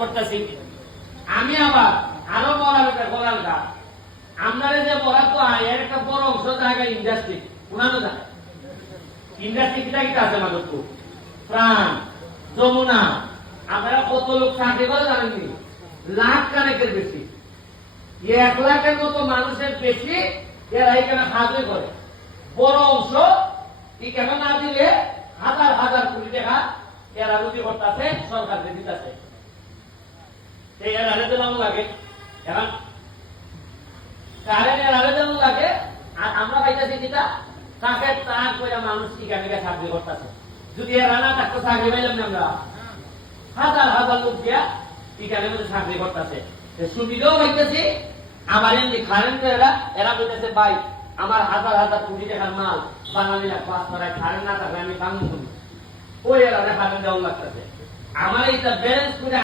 করতেছি। আমি আবার আরো বলার বলার গা আপনারা যে বলা তো এর একটা বড় অংশ জায়গা ইন্ডাস্ট্রি উনানো যায়। ইন্ডাস্ট্রি কিটা কিটা আছে মাধবপুর, প্রাণ, যমুনা, আপনারা কত লোক চাকরি করে জানেননি? লাখ কানেকের বেশি, 1 লাখের মতো মানুষের বেশি এরা এখানে হাজির করে। বড় অংশ এখানে না দিলে হাজার হাজার কোটি টাকা এরা রুটি করতেছে, সরকারকে দিতেছে। এরা যেমন লাগে এখন কারেন্ট এরা যেমন লাগে, আর আমরা পাইতেছি যেটা তাকে তার করে মানুষ এখানে চাকরি করতেছে। যদি এরা না থাকতো চাকরি পাইলাম না আমরা, হাজার হাজার লোক দিয়া এখানে মধ্যে চাকরি করতেছে, সুবিধাও পাইতেছি। আবার এমনি কারেন্ট এরা এরা বলতেছে ভাই আমার হাজার হাজার কোটি টাকার মাল বাঙালি পাস করায়, কারেন্ট না থাকলে আমি বাংলা করি, ওই এরা কারেন্ট দেওয়া লাগতেছে। আমার এইটা ব্যালেন্স করে